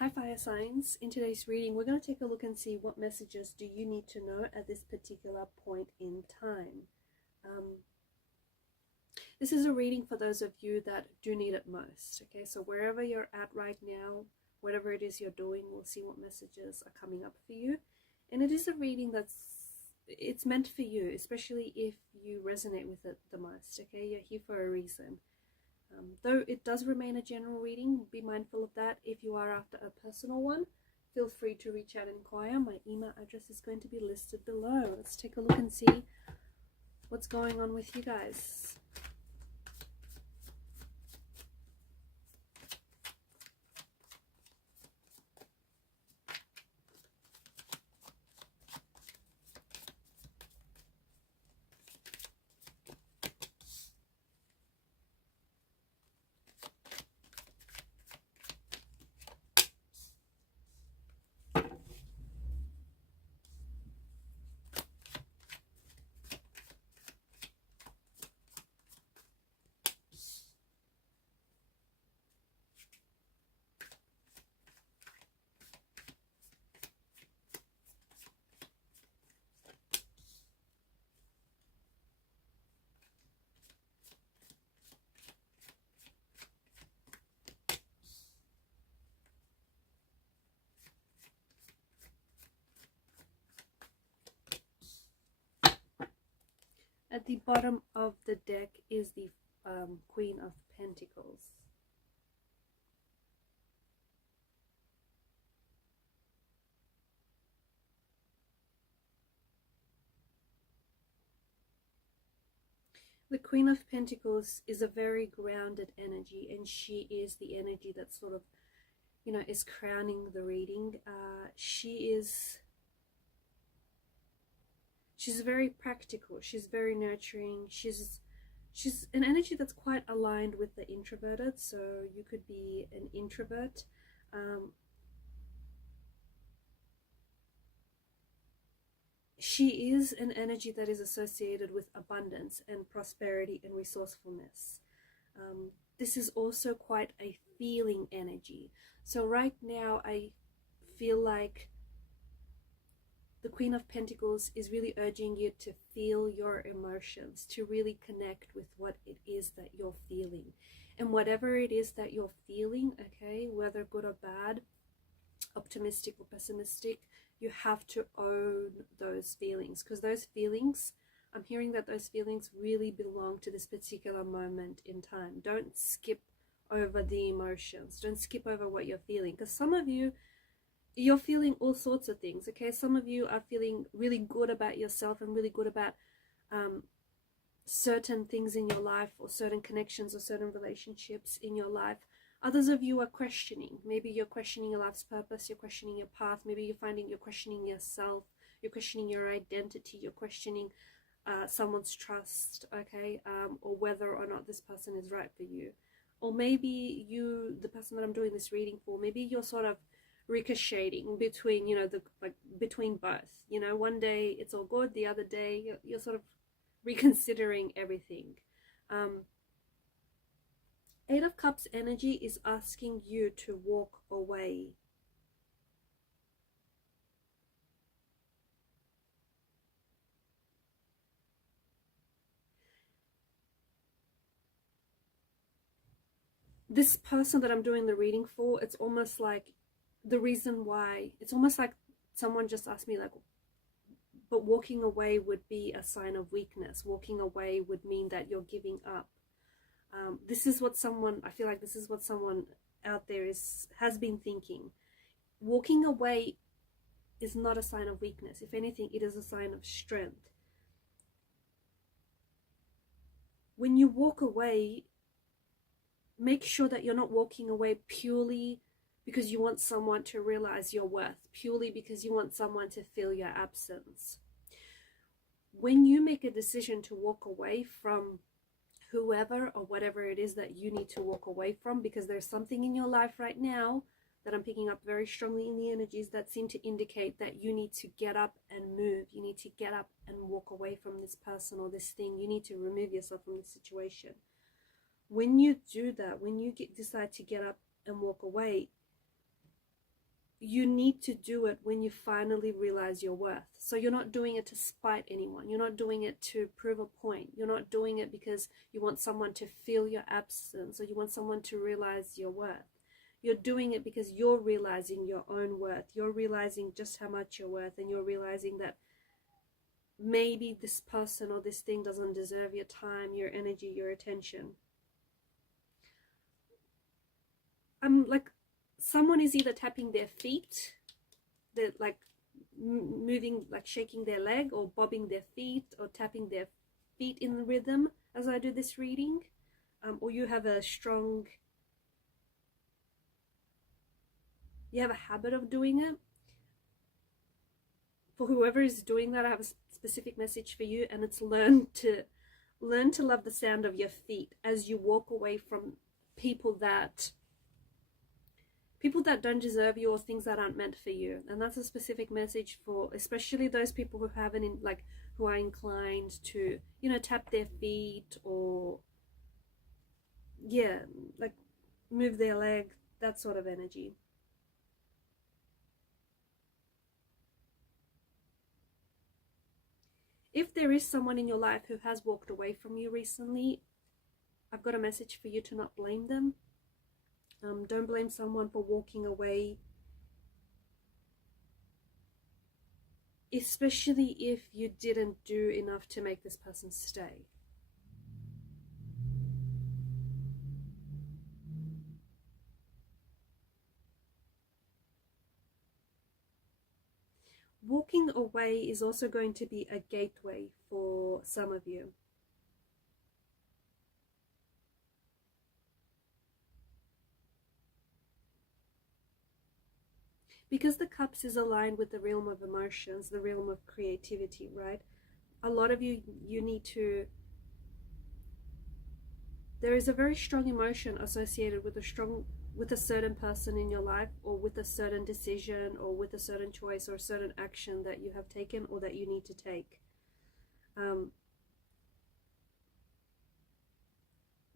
Hi fire signs, in today's reading we're going to take a look and see what messages do you need to know at this particular point in time. This is a reading for those of you that do need it most. Okay, so wherever you're at right now, whatever it is you're doing, we'll see what messages are coming up for you. And it is a reading it's meant for you, especially if you resonate with it the most. Okay, you're here for a reason. Though it does remain a general reading, be mindful of that. If you are after a personal one, feel free to reach out and inquire. My email address is going to be listed below. Let's take a look and see what's going on with you guys. At the bottom of the deck is the Queen of Pentacles. The Queen of Pentacles is a very grounded energy, and she is the energy that sort of, is crowning the reading. She's very practical. She's very nurturing. She's an energy that's quite aligned with the introverted. So you could be an introvert. She is an energy that is associated with abundance and prosperity and resourcefulness. This is also quite a feeling energy. So right now I feel like the Queen of Pentacles is really urging you to feel your emotions, to really connect with what it is that you're feeling. And whatever it is that you're feeling, okay, whether good or bad, optimistic or pessimistic, you have to own those feelings, because those feelings, I'm hearing that those feelings really belong to this particular moment in time. Don't skip over the emotions. Don't skip over what you're feeling, because some of you, you're feeling all sorts of things. Okay, some of you are feeling really good about yourself and really good about certain things in your life, or certain connections or certain relationships in your life. Others of you are questioning. Maybe you're questioning your life's purpose, you're questioning your path, maybe you're questioning yourself, you're questioning your identity, you're questioning someone's trust, okay, or whether or not this person is right for you. Or maybe you, the person that I'm doing this reading for, maybe you're sort of ricocheting between, between both. One day it's all good, the other day you're sort of reconsidering everything. Eight of Cups energy is asking you to walk away. This person that I'm doing the reading for, it's almost like the reason why, it's almost like someone just asked me, like, but walking away would be a sign of weakness. Walking away would mean that you're giving up. This is what someone, I feel like this is what someone out there has been thinking. Walking away is not a sign of weakness. If anything, it is a sign of strength. When you walk away, make sure that you're not walking away purely because you want someone to realize your worth, purely because you want someone to feel your absence. When you make a decision to walk away from whoever or whatever it is that you need to walk away from, because there's something in your life right now that I'm picking up very strongly in the energies that seem to indicate that you need to get up and move. You need to get up and walk away from this person or this thing. You need to remove yourself from this situation. When you do that, when you decide to get up and walk away, you need to do it when you finally realize your worth. So you're not doing it to spite anyone. You're not doing it to prove a point. You're not doing it because you want someone to feel your absence or you want someone to realize your worth. You're doing it because you're realizing your own worth. You're realizing just how much you're worth, and you're realizing that maybe this person or this thing doesn't deserve your time, your energy, your attention. Like, someone is either tapping their feet, they're like moving, like shaking their leg, or bobbing their feet, or tapping their feet in rhythm as I do this reading, or you have a habit of doing it. For whoever is doing that, I have a specific message for you, and it's learn to love the sound of your feet as you walk away from people that don't deserve you, or things that aren't meant for you. And that's a specific message for especially those people who haven't, like, who are inclined to, you know, tap their feet, or yeah, like move their leg, that sort of energy. If there is someone in your life who has walked away from you recently, I've got a message for you to not blame them. Don't blame someone for walking away, especially if you didn't do enough to make this person stay. Walking away is also going to be a gateway for some of you. Because the cups is aligned with the realm of emotions, the realm of creativity, right? A lot of you need to, there is a very strong emotion associated with a certain person in your life, or with a certain decision, or with a certain choice, or a certain action that you have taken or that you need to take.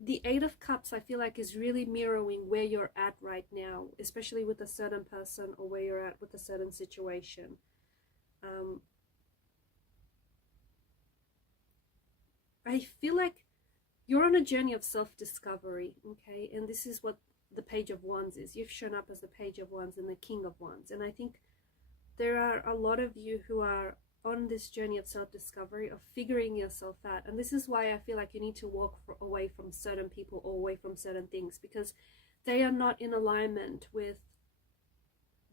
The Eight of Cups, I feel like, is really mirroring where you're at right now, especially with a certain person, or where you're at with a certain situation. I feel like you're on a journey of self-discovery, okay? And this is what the Page of Wands is. You've shown up as the Page of Wands and the King of Wands. And I think there are a lot of you who are on this journey of self-discovery, of figuring yourself out. And this is why I feel like you need to walk away from certain people, or away from certain things, because they are not in alignment with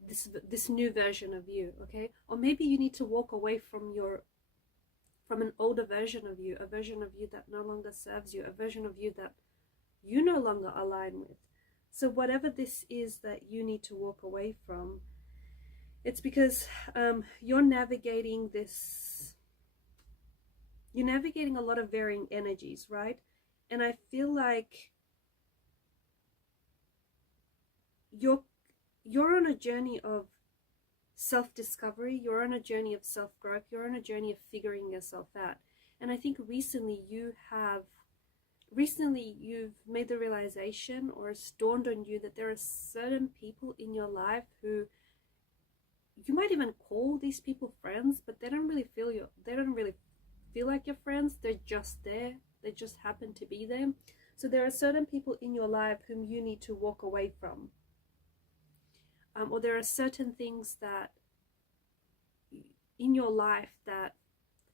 this new version of you, okay? Or maybe you need to walk away from an older version of you, a version of you that no longer serves you, a version of you that you no longer align with. So whatever this is that you need to walk away from, it's because you're navigating a lot of varying energies, right? And I feel like you're on a journey of self-discovery, you're on a journey of self-growth, you're on a journey of figuring yourself out. And I think recently you've made the realization, or it's dawned on you, that there are certain people in your life who you might even call these people friends, but they don't really feel like your friends. They're just there. They just happen to be there. So there are certain people in your life whom you need to walk away from. Or there are certain things that in your life that,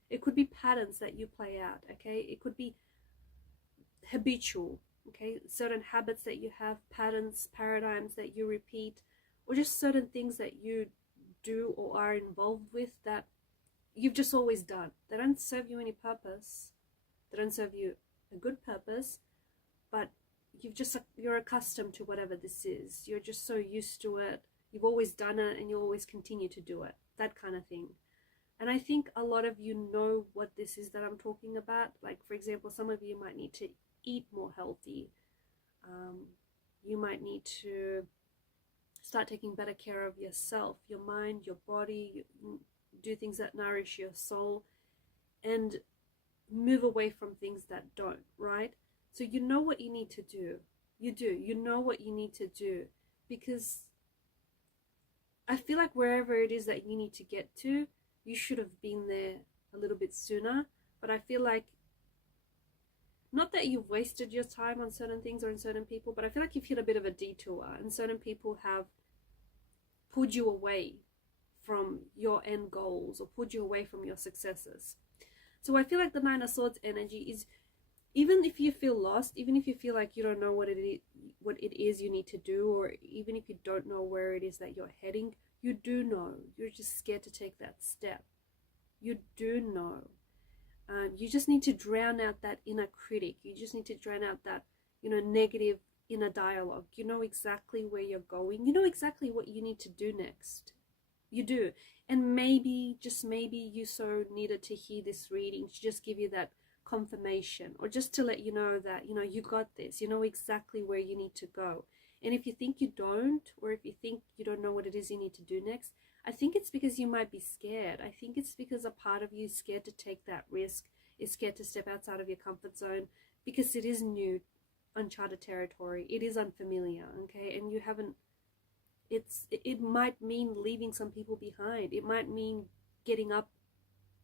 it could be patterns that you play out, okay? It could be habitual, okay? Certain habits that you have, patterns, paradigms that you repeat, or just certain things that you do or are involved with that you've just always done. They don't serve you any purpose. They don't serve you a good purpose, but you're accustomed to whatever this is. You're just so used to it. You've always done it, and you always continue to do it. That kind of thing. And I think a lot of you know what this is that I'm talking about. Like, for example, some of you might need to eat more healthy. You might need to start taking better care of yourself, your mind, your body, do things that nourish your soul, and move away from things that don't, right? So you know what you need to do. You know what you need to do, because I feel like wherever it is that you need to get to, you should have been there a little bit sooner. But I feel like, not that you've wasted your time on certain things or in certain people, but I feel like you've hit a bit of a detour, and certain people have pulled you away from your end goals or pulled you away from your successes. So I feel like the Nine of Swords energy is, even if you feel lost, even if you feel like you don't know what it is you need to do, or even if you don't know where it is that you're heading, you do know. You're just scared to take that step. You do know. You just need to drown out that inner critic. You just need to drown out that, negative inner dialogue. You know exactly where you're going. You know exactly what you need to do next. You do. And maybe, just maybe, you so needed to hear this reading to just give you that confirmation, or just to let you know that, you got this. You know exactly where you need to go. And if you think you don't, or if you think you don't know what it is you need to do next, I think it's because you might be scared. I think it's because a part of you is scared to take that risk, is scared to step outside of your comfort zone, because it is new, uncharted territory. It is unfamiliar, okay? And you haven't, it might mean leaving some people behind. It might mean getting up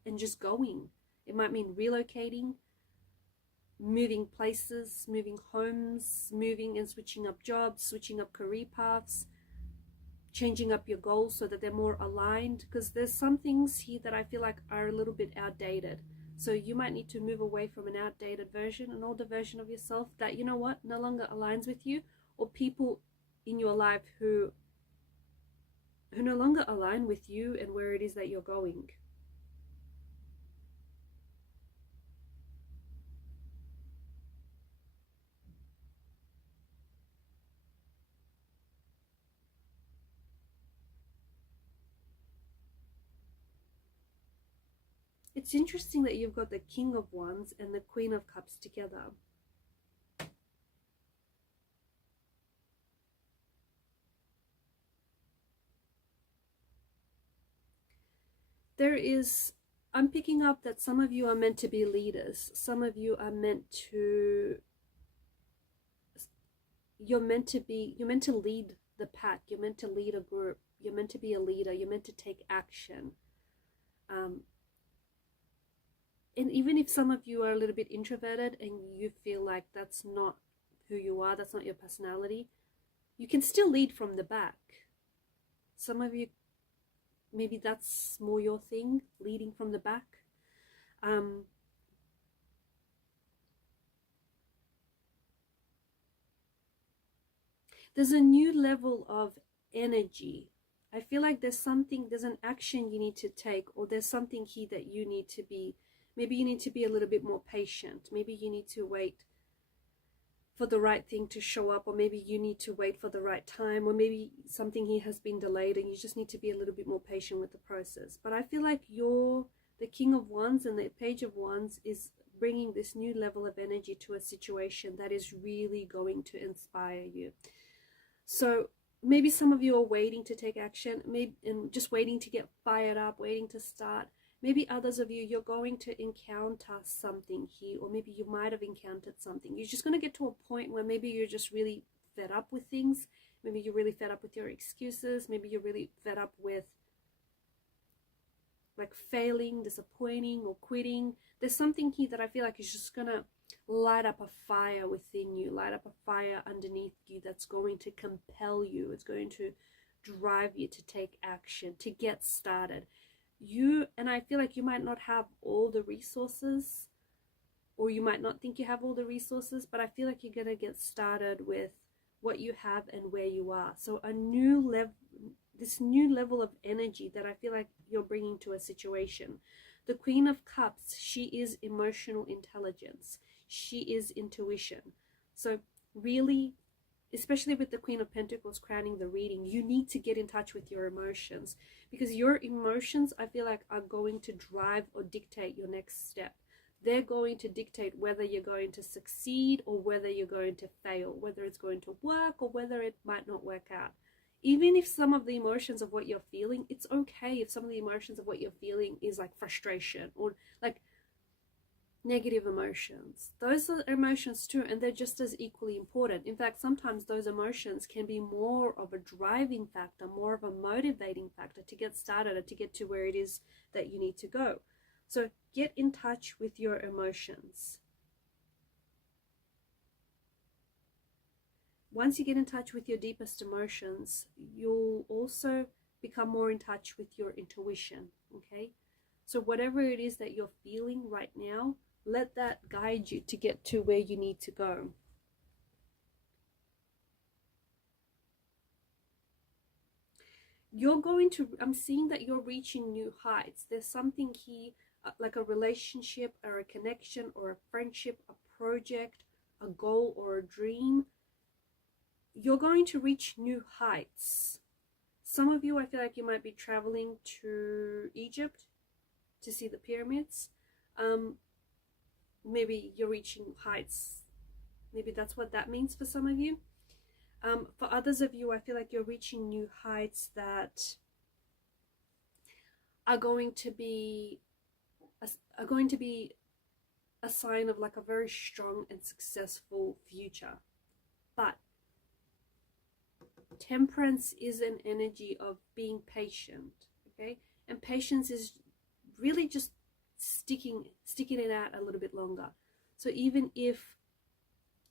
and just going. It might mean relocating, moving places, moving homes, moving and switching up jobs, switching up career paths, changing up your goals so that they're more aligned, because there's some things here that I feel like are a little bit outdated. So you might need to move away from an outdated version, an older version of yourself that, no longer aligns with you, or people in your life who no longer align with you and where it is that you're going. It's interesting that you've got the King of Wands and the Queen of Cups together. I'm picking up that some of you are meant to be leaders. Some of you are meant to, you're meant to lead the pack. You're meant to lead a group. You're meant to be a leader. You're meant to take action. And even if some of you are a little bit introverted and you feel like that's not who you are, that's not your personality, you can still lead from the back. Some of you, maybe that's more your thing, leading from the back. There's a new level of energy. I feel like there's an action you need to take, or there's something here that you need to be, maybe you need to be a little bit more patient. Maybe you need to wait for the right thing to show up, or maybe you need to wait for the right time, or maybe something here has been delayed and you just need to be a little bit more patient with the process. But I feel like the King of Wands and the Page of Wands is bringing this new level of energy to a situation that is really going to inspire you. So maybe some of you are waiting to take action, maybe, and just waiting to get fired up, waiting to start. Maybe others of you, you're going to encounter something here, or maybe you might have encountered something. You're just going to get to a point where maybe you're just really fed up with things. Maybe you're really fed up with your excuses. Maybe you're really fed up with like failing, disappointing, or quitting. There's something here that I feel like is just going to light up a fire within you, light up a fire underneath you that's going to compel you. It's going to drive you to take action, to get started. And I feel like you might not have all the resources, or you might not think you have all the resources, but I feel like you're going to get started with what you have and where you are. So this new level of energy that I feel like you're bringing to a situation. The Queen of Cups, she is emotional intelligence. She is intuition. So really, especially with the Queen of Pentacles crowning the reading, you need to get in touch with your emotions, because your emotions, I feel like, are going to drive or dictate your next step. They're going to dictate whether you're going to succeed or whether you're going to fail, whether it's going to work or whether it might not work out. Even if some of the emotions of what you're feeling, it's okay if some of the emotions of what you're feeling is like frustration, or like negative emotions. Those are emotions too, and they're just as equally important. In fact, sometimes those emotions can be more of a driving factor, more of a motivating factor to get started or to get to where it is that you need to go. So get in touch with your emotions. Once you get in touch with your deepest emotions, you'll also become more in touch with your intuition, okay? So whatever it is that you're feeling right now, let that guide you to get to where you need to go. I'm seeing that you're reaching new heights. There's something here, like a relationship or a connection or a friendship, a project, a goal or a dream. You're going to reach new heights. Some of you, I feel like you might be traveling to Egypt to see the pyramids. Maybe you're reaching heights. Maybe that's what that means for some of you. For others of you, I feel like you're reaching new heights that are going to be a sign of like a very strong and successful future. But Temperance is an energy of being patient, okay? And patience is really just sticking it out a little bit longer. So even if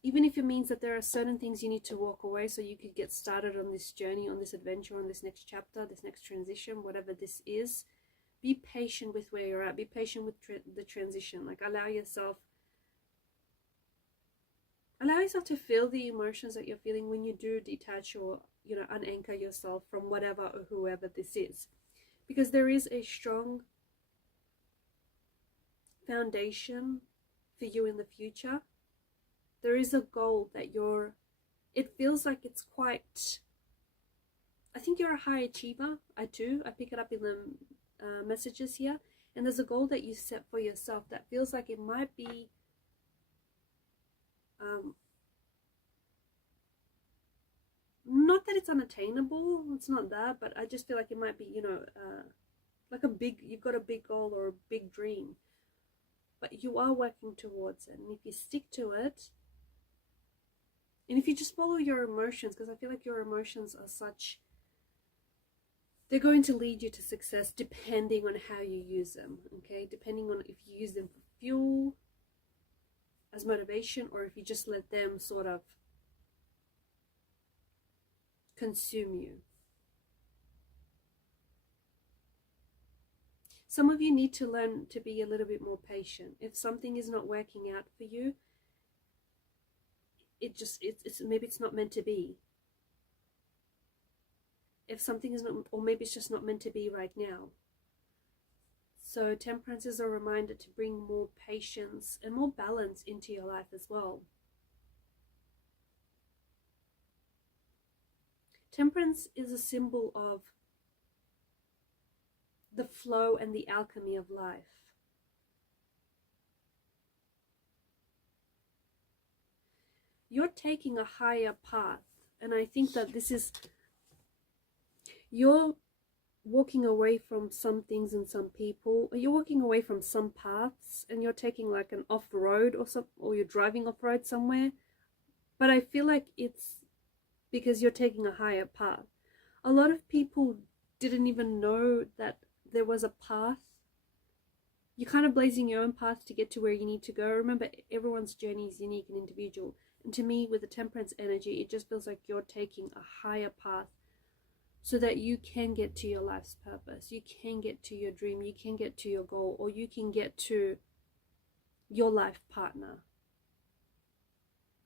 it means that there are certain things you need to walk away so you could get started on this journey, on this adventure, on this next chapter, this next transition, whatever this is, be patient with where you're at. Be patient with the transition. Like allow yourself to feel the emotions that you're feeling when you do detach or, unanchor yourself from whatever or whoever this is. Because there is a strong foundation for you in the future. There is a goal that it feels like it's quite, I think you're a high achiever. I pick it up in the messages here. And there's a goal that you set for yourself that feels like it might be not that it's unattainable, it's not that, but I just feel like it might be, like you've got a big goal or a big dream, but you are working towards it. And if you stick to it, and if you just follow your emotions, because I feel like your emotions are they're going to lead you to success depending on how you use them, okay? Depending on if you use them for fuel, as motivation, or if you just let them sort of consume you. Some of you need to learn to be a little bit more patient. If something is not working out for you, maybe it's not meant to be. If something is not, or maybe it's just not meant to be right now. So Temperance is a reminder to bring more patience and more balance into your life as well. Temperance is a symbol of the flow and the alchemy of life. You're taking a higher path, and I think that you're walking away from some things and some people. You're walking away from some paths, and you're taking like an off-road or you're driving off-road somewhere. But I feel like it's because you're taking a higher path. A lot of people didn't even know that there was a path. You're kind of blazing your own path to get to where you need to go. Remember, everyone's journey is unique and individual. And to me, with the Temperance energy, it just feels like you're taking a higher path so that you can get to your life's purpose. You can get to your dream. You can get to your goal, or you can get to your life partner.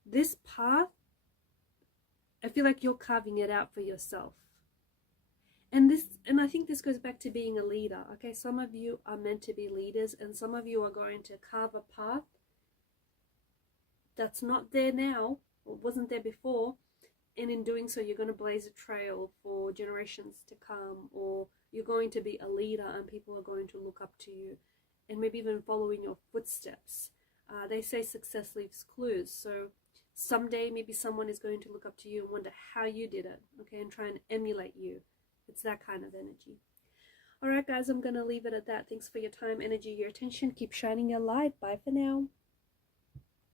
This path, I feel like you're carving it out for yourself. And I think this goes back to being a leader. Okay, some of you are meant to be leaders, and some of you are going to carve a path that's not there now, or wasn't there before, and in doing so you're going to blaze a trail for generations to come, or you're going to be a leader and people are going to look up to you and maybe even follow in your footsteps. They say success leaves clues, so someday maybe someone is going to look up to you and wonder how you did it, okay, and try and emulate you. It's that kind of energy. Alright guys, I'm going to leave it at that. Thanks for your time, energy, your attention. Keep shining your light. Bye for now.